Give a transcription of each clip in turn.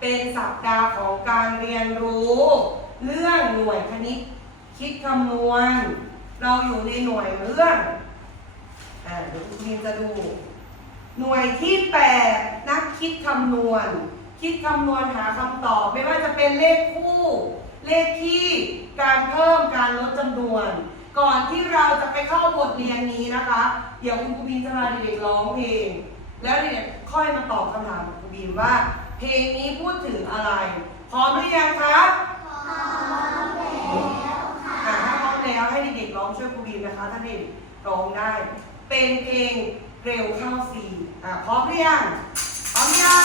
เป็นสัปดาห์ของการเรียนรู้ เรื่องหน่วยคณิต คิดคำนวณ เราอยู่ในหน่วยเรื่องอ่าเดี๋ยวคุณบีมจะดู หน่วยที่8นักคิดคำนวณ คิดคำนวณหาคำตอบ ไม่ว่าจะเป็นเลขคู่ เลขที่การเพิ่มการลดจำนวนก่อนที่เราจะไปเข้าบทเรียนนี้นะคะ เดี๋ยวคุณครูบีมจะมาเด็กๆร้องเพลง แล้วเด็กๆค่อยมาตอบคำถามของครูบีมว่า เพลงนี้พูดถึงอะไร พร้อมหรือยังคะพร้อมแล้วค่ะถ้าพร้อมแล้วให้เด็กๆร้องช่วยครูบีมนะคะ ถ้าเด็กร้องได้ เป็นเพลงเร็วเข้าสีอะพร้อมหรือยังพร้อมยัง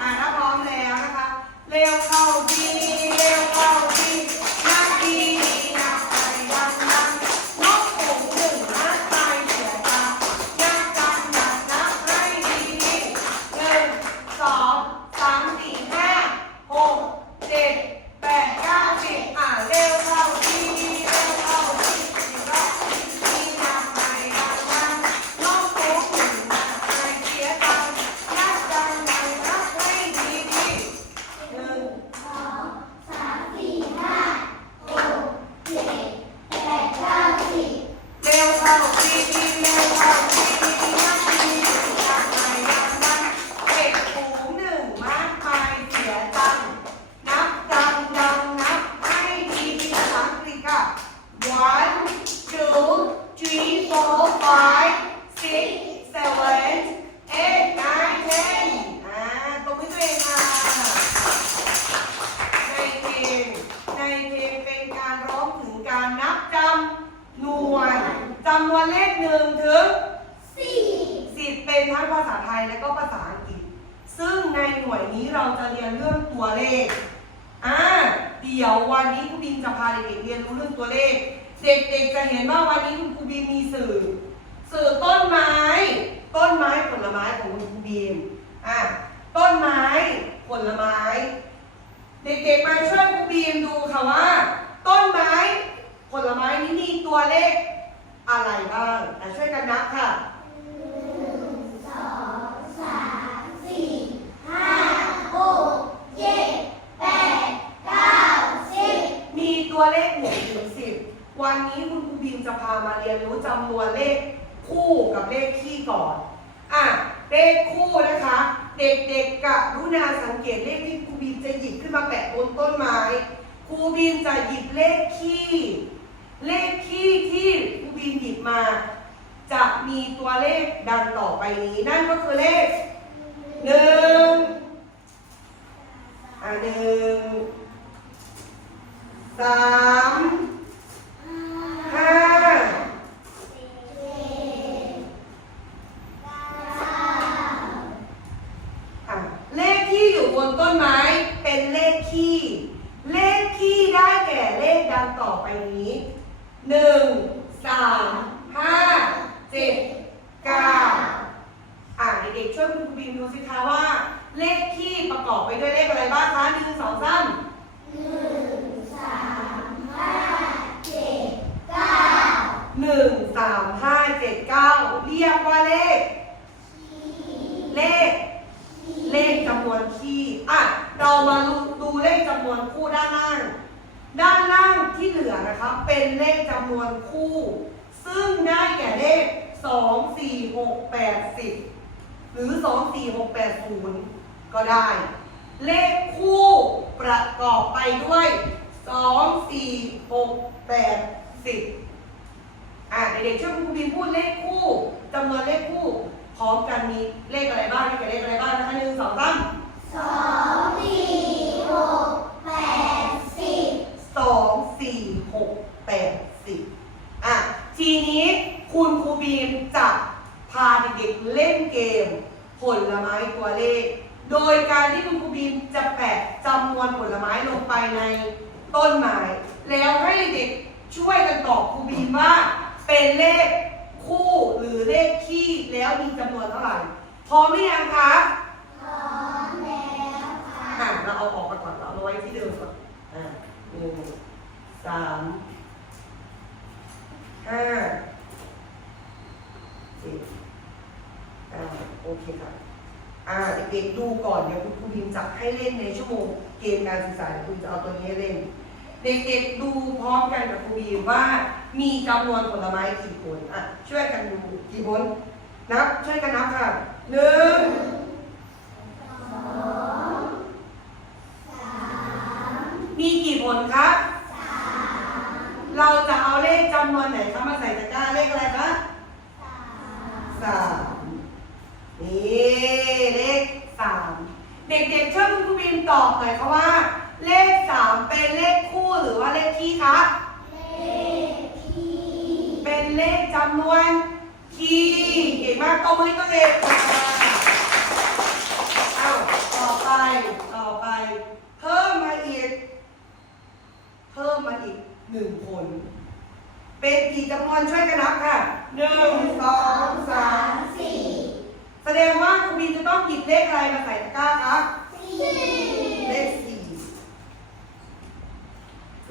อะถ้าพร้อมแล้วนะคะ เร็วเข้าดี one two three four five six seven eight nine ten อ่าตบมือตัวเองค่ะ ในเพลงในเพลงเป็นการร้องถึงการนับจำหน่วนจำนวนเลขหนึ่งถึงสิบเป็นทั้งภาษาไทยและก็ภาษาอังกฤษ ซึ่งในหน่วยนี้เราจะเรียนเรื่องตัวเลขอ่า เดี๋ยววันนี้ครูบินจะพาเด็กๆเรียนรู้เรื่องตัวเลข เด็กๆจะเห็นว่าวันนี้คุณครูบินมีสื่อ สื่อต้นไม้ ต้นไม้ผลไม้ของคุณครูบินอะต้นไม้ผลไม้ เด็กๆมาช่วยครูบีมดูค่ะว่า ต้นไม้ผลไม้นี้มีตัวเลขอะไรบ้างช่วยกันนับค่ะ มีตัวเลขหนึ่งถึงสิบวันนี้คุณครูบีมจะพามาเรียนรู้จำนวนเลขคู่กับเลขคี่ก่อนอะเลขคู่นะคะ เด็กๆกรุณาสังเกตเลขที่ครูบีมจะหยิบขึ้นมาแปะบนต้นไม้ครูบีมจะหยิบเลขคี่ เลขคี่ที่ครูบีมหยิบมา จะมีตัวเลขดังต่อไปนี้ นั่นก็คือเลขหนึ่งอะหนึ่ง สามห้าอะเลขที่อยู่บนต้นไม้เป็นเลขคี่ เลขคี่ได้แก่เลขดังต่อ ไปนี้หนึ่งสามห้าเจ็ดเก้าอะเด็กๆช่วยคุณครูบีมดูสิคะว่า เลขคี่ประกอบไปด้วยเลขอะไรบ้างคะหนึ่งสองสามหนึ่งสามห้าเจ็ดเก้าเรียกว่าเลข เลข เลขจำนวนคี่อะเรามาดูเลขจำนวนคู่ด้านล่าง ด้านล่างที่เหลือนะครับเป็นเลขจำนวนคู่ ซึ่งได้แก่เลขสองสี่หรือสองสี่หกแปดศูนย์ก็ได้ เลขคู่ประกอบไปด้วยสองสี่หกแปดสิบอะเด็กๆช่วยคุณครูบีพูดเลขคู่จำนวนเลขคู่พร้อมกันมีเลขอะไรบ้างนะคะหนึ่งสองสามสองสี่หกแปดสิบอะทีนี้คุณครูบีมจะพาเด็กๆเล่นเกม ผลไม้ตัวเลข โด ยการที่คุณครูบีมจะแปะจำนวนผลไม้ลงไปในต้นไม้แล้วให้เด็กช่วยกันตอบครูบีมว่าเป็นเลขคู่หรือเลขคี่แล้วมีจำนวนเท่าไหร่พร้อมหรือยังคะพร้อมแล้วค่ะอะเราเอาออกมาก่อนเราเอาไว้ที่เดิมก่อนอะหนึ่งสามห้าเจ็ดเก้าโอเคค่ะ อ่าเด็กๆดูก่อนเดี๋ยวคุณครูบิมจะให้เล่นในชั่วโมงเกมการศึกษาครูจะเอาตัวนี้ให้เล่น เด็กๆดูพร้อมกันกับครูบีมว่ามีจำนวนผลไม้กี่ผลอะช่วยกันดูกี่ผลนับช่วยกันนับค่ะหนึ่งมีกี่ผลคะเราจะเอาเลขจำนวนไหนคะมาใส่ตะกร้าเลขอะไรคะสาม นี่เลขสามเด็กๆช่วยคุณครูบีมตอบหน่อยค่ะว่า เลขสามเป็นเลขคู่หรือว่าเลขคี่คะเป็นเลขจำนวนคี่เก่งมากตบมือให้ตัวเองค่ะอ้าวต่อไปต่อไป เพิ่มมาอีก เพิ่มมาอีกหนึ่งผล เป็นกี่จำนวนช่วยกันนับค่ะหนึ่งสองสาม แสดงว่าคุณบินจะต้องหยิบเลขอะไรมาใส่ตะกร้าคะเลขสี่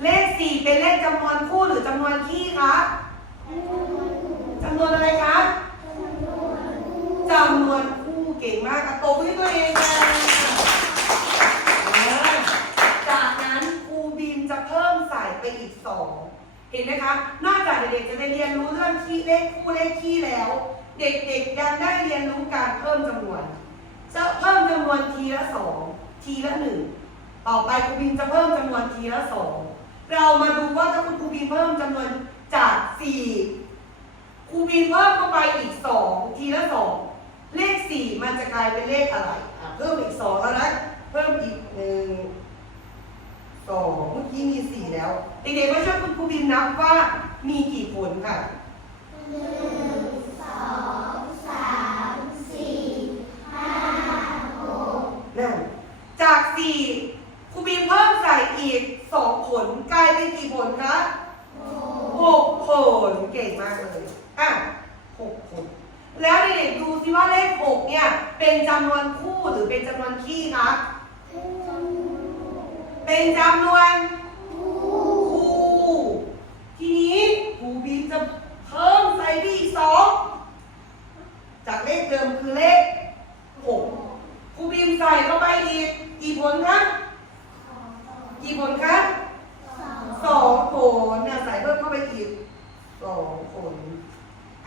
เลขสี่เป็นเลขจำนวนคู่หรือจำนวนคี่คะจำนวนอะไรคะจำนวนคู่เก่งมากค่ะตบมือให้ตัวเองค่ะจากนั้นครูบีมจะเพิ่มใส่ไปอีกสอง เห็นไหมคะ นอกจากเด็กๆจะได้เรียนรู้เรื่องคี่เลขคู่เลขคี่แล้ว เด็กๆยังได้เรียนรู้การเพิ่มจำนวนจะเพิ่มจำนวนทีละสองทีละหนึ่งต่อไปครูบีมจะเพิ่มจำนวนทีละสองเรามาดูว่าถ้าคุณครูบีมเพิ่มจำนวนจากสี่ครูบีมเพิ่มเข้าไปอีกสองทีละสองเลขสี่มันจะกลายเป็นเลขอะไรเพิ่มอีกสองแล้วนะเพิ่มอีกหนึ่ง สองเมื่อกี้มีสี่แล้วเด็กๆมาช่วยคุณครูบินนับว่ามีกี่ผลค่ะนั่นจากสี่ครูบินเพิ่มใส่อีกสองผลกลายเป็นกี่ผลคะหกผลเก่งมากเลยอะหกผลแล้วเด็กๆดูสิว่าเลขหกเนี่ยเป็นจำนวนคู่หรือเป็นจำนวนคี่คะ เป็นจำนวนคู่ ทีนี้ครูบีมจะเพิ่มใส่ไปอีกสองจากเลขเดิมคือเลขหกครูบีมใส่เข้าไปอีกกี่ผลคะกี่ผลคะสองผลเนี่ยใส่เพิ่มเข้าไปอีกสองผล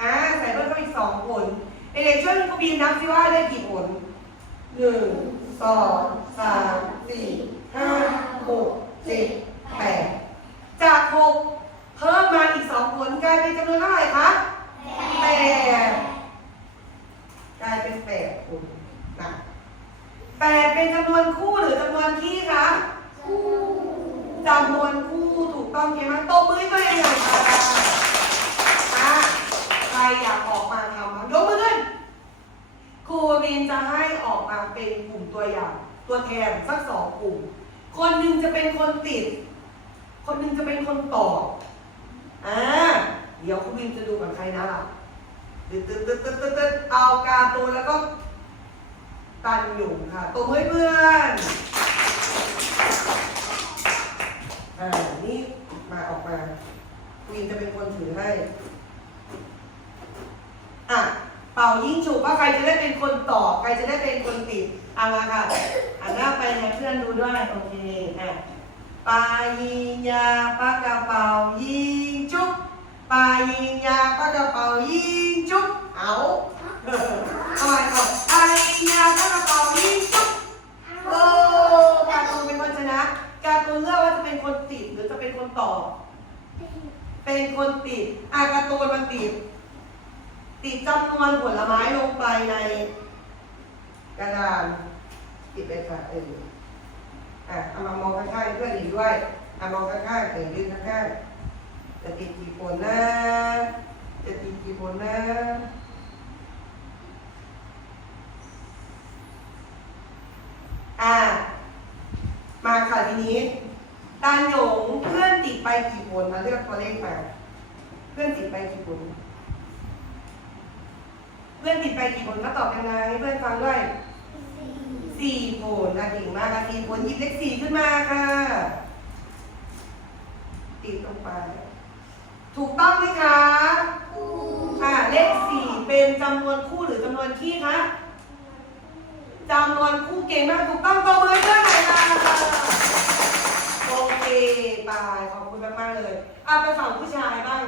อ่าใส่เพิ่มเข้าไปอีกสองผลเด็กๆช่วยครูบีมนับสิว่าได้กี่ผลหนึ่งสองสามสี่ห้า หกเจ็ดแปดจากหกเพิ่มมาอีกสองผลกลายเป็นจำนวนเท่าไหร่คะแปดกลายเป็นแปดผลนะแปดเป็นจำนวนคู่หรือจำนวนคี่คะคู่จำนวนคู่ถูกต้องเก่งมาตบมือให้ตัวเองหน่อยค่ะอะใครอยากออกมาทำบ้างยกมือขึ้นครูบินจะให้ออกมาเป็นกลุ่มตัวอย่าง ตัวแทนสักสองกลุ่ม คนหนึ่งจะเป็นคนติด คนหนึ่งจะเป็นคนตอบอ่าเดี๋ยวครูบินจะดูกับใครนะล่ะตึ๊ดตึ๊ดตึ๊ดตึ๊ดตึ๊ดเอาการ์ตูนแล้วก็ ตันหยุ่งค่ะตัวมือเพื่อนอ่านี่มาออกมาครูบินจะเป็นคนถือให้ เป่ายิ่งฉุกว่าใครจะได้เป็นคนต่อ ใครจะได้เป็นคนติดเอามาค่ะอันหน้าไปให้เพื่อนดูด้วยโอเคอะปายิงยาปากระเป๋ายิงจุ๊บปายิงยาปากระเป๋ายิงจุ๊บเอาเออเอาใหม่ก่อนปายิงยาปากระเป๋ายิงจุ๊บเออการ์ตูนเป็นคนชนะ การ์ตูนเลือกว่าจะเป็นคนติดหรือจะเป็นคนต่อ เป็นคนติดอะการ์ตูนมันติด จำนวนผลไม้ลงไปในกระดานติดไปค่ะเอออะเอามามองข้างๆเพื่อนอีกด้วยเอามองข้างๆเออยืนข้างๆจะติดกี่ผลนะจะติดกี่ผลนะอะมาค่ะทีนี้ตาหยงเพื่อนติดไปกี่ผลมาเลือกตัวเลขมา เพื่อนติดไปกี่ผล เพื่อนติดไปกี่ผลก็ตอบยังไงให้เพื่อนฟังด้วยสี่ผลนะเก่งมากค่ะสี่ผลหยิบเลขสี่ขึ้นมาค่ะ ติดลงไป ถูกต้องไหมคะค่ะเลขสี่เป็นจำนวนคู่หรือจำนวนคี่คะจำนวนคู่เก่งมากถูกต้องตัวมือเพื่อนหน่อยค่ะโอเคบายขอบคุณมากๆเลยอะไปฝั่งผู้ชายบ้าง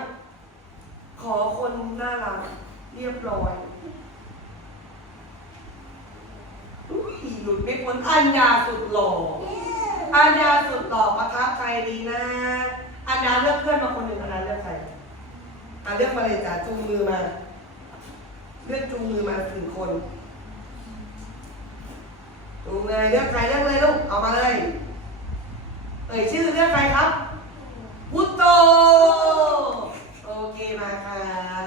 ขอคนน่ารักเรียบร้อยอุ้ย หลุดไม่พ้นอัญญาสุดหล่ออัญญาสุดหล่อประทับใครดีนะอัญญาเลือกเพื่อนมาคนหนึ่งอัญญาเลือกใครอะเลือกมาเลยจ้ะจูงมือมา เลือกจูงมือมาถึงคนจูงเลยเลือกใครเลือกเลยลูกเอามาเลยเอ่ยชื่อเลือกใครครับพุตโตโอเคมาครั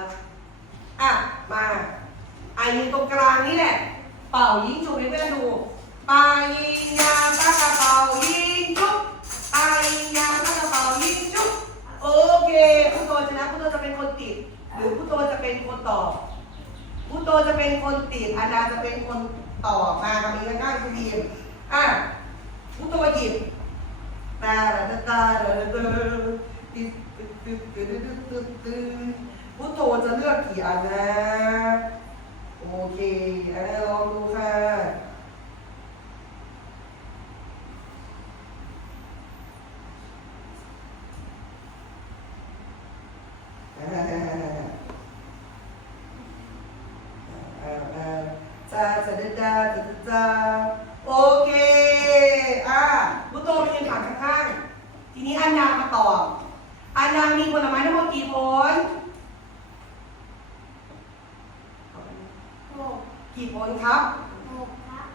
บอะมาไอ้ยืนตรงกลางนี่แหละ เป่ายิงฉุบให้เพื่อนดูปายิงยามปากระเป๋ายิงชุบปายิงยามปากระเป๋ายิงชุบโอเคพุตโตชนะพุตโตจะเป็นคนติด หรือพุตโตจะเป็นคนตอบพุตโตจะเป็นคนติดอาดาจะเป็นคนตอบมากับมีกันง่ายคือดีมอะพุตโตหยิบตาตาตาตาตาตึ๊ดตึ๊ดตึ๊ดตึ๊ดตึ๊ดตึ๊ดพุทโธจะเลือกกี่อันนะ โอเคอันนี้ลองดูค่ะ จ้าจ้าจ้าจ้าจ้าจ้าโอเค อะพุทโธไปยืนถามข้างๆทีนี้อันนามาตอบอันนามีผลไม้ทั้งหมดกี่ผลหกกี่ผลครับหกครับ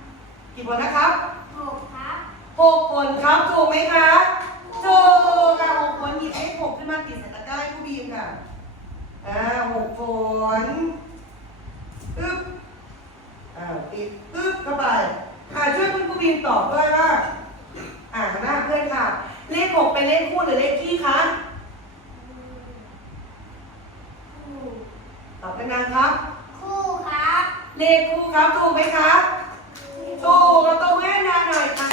กี่ผลนะครับหกครับหกผลครับถูกไหมคะถูกค่ะหกผลหยิบเลขหกขึ้นมาติดใส่ตะกร้าให้ผู้บีมค่ะอ่าหกผลอึ๊บ อ่าปิดตึ๊บเข้าไปอ่าช่วยคุณครูบีมตอบด้วยว่า อ่าหน้าเพื่อนค่ะ เลขหกเป็นเลขคู่หรือเลขคี่คะคู่ตอบเป็นนางครับ คู่ครับ เลขคู่ครับถูกไหมคะถูกเราต้องให้นางหน่อยค่ะ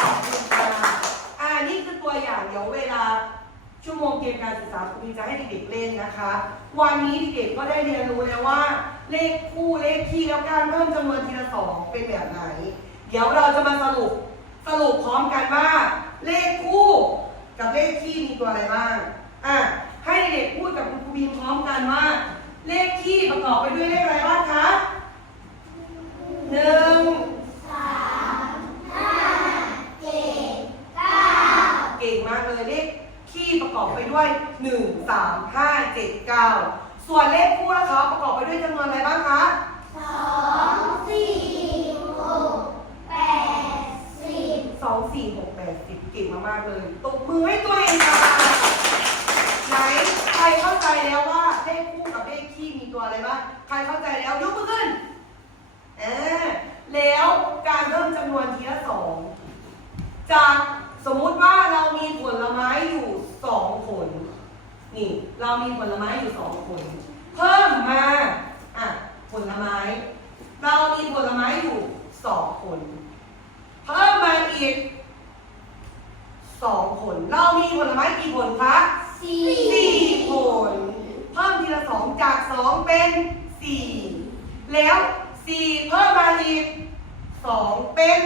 ขอบคุณค่ะอ่านี่คือตัวอย่างเดี๋ยวเวลาชั่วโมงเกมการศึกษาครูบีมจะให้เด็กๆเล่นนะคะ วันนี้เด็กๆก็ได้เรียนรู้แล้วว่า เลขคู่เลขคี่แล้วการเพิ่มจำนวนทีละสองเป็นแบบไหน เดี๋ยวเราจะมาสรุปสรุปพร้อมกันว่า เลขคู่กับเลขคี่มีตัวอะไรบ้างอะให้เด็กพูดกับคุณครูบีมพร้อมกันว่า เลขคี่ประกอบไปด้วยเลขอะไรบ้างคะหนึ่งสามห้าเจ็ดเก้าเก่งมากเลยเลขคี่ประกอบไปด้วย1 3 5 7 9 ส่วนเลขคู่ล่ะคะประกอบไปด้วยจำนวนอะไรบ้างคะสองสี่หกแปดสิบ2 4 6 8 10เก่งมากๆเลยตบมือให้ตัวเองค่ะไหนใครเข้าใจแล้วว่าเลขคู่กับเลขคี่มีตัวอะไรบ้างใครเข้าใจแล้วยกมือขึ้นเออแล้วการเพิ่มจำนวนทีละสองจากสมมุติว่าเรามีผลไม้อยู่ นี่เรามีผลไม้อยู่สองผล เพิ่มมา อะ ผลไม้ เรามีผลไม้อยู่สองผล เพิ่มมาอีกสองผล เรามีผลไม้กี่ผลคะสี่สี่ผล เพิ่มทีละสองจากสองเป็นสี่ แล้วสี่เพิ่มมาอีกสองเป็น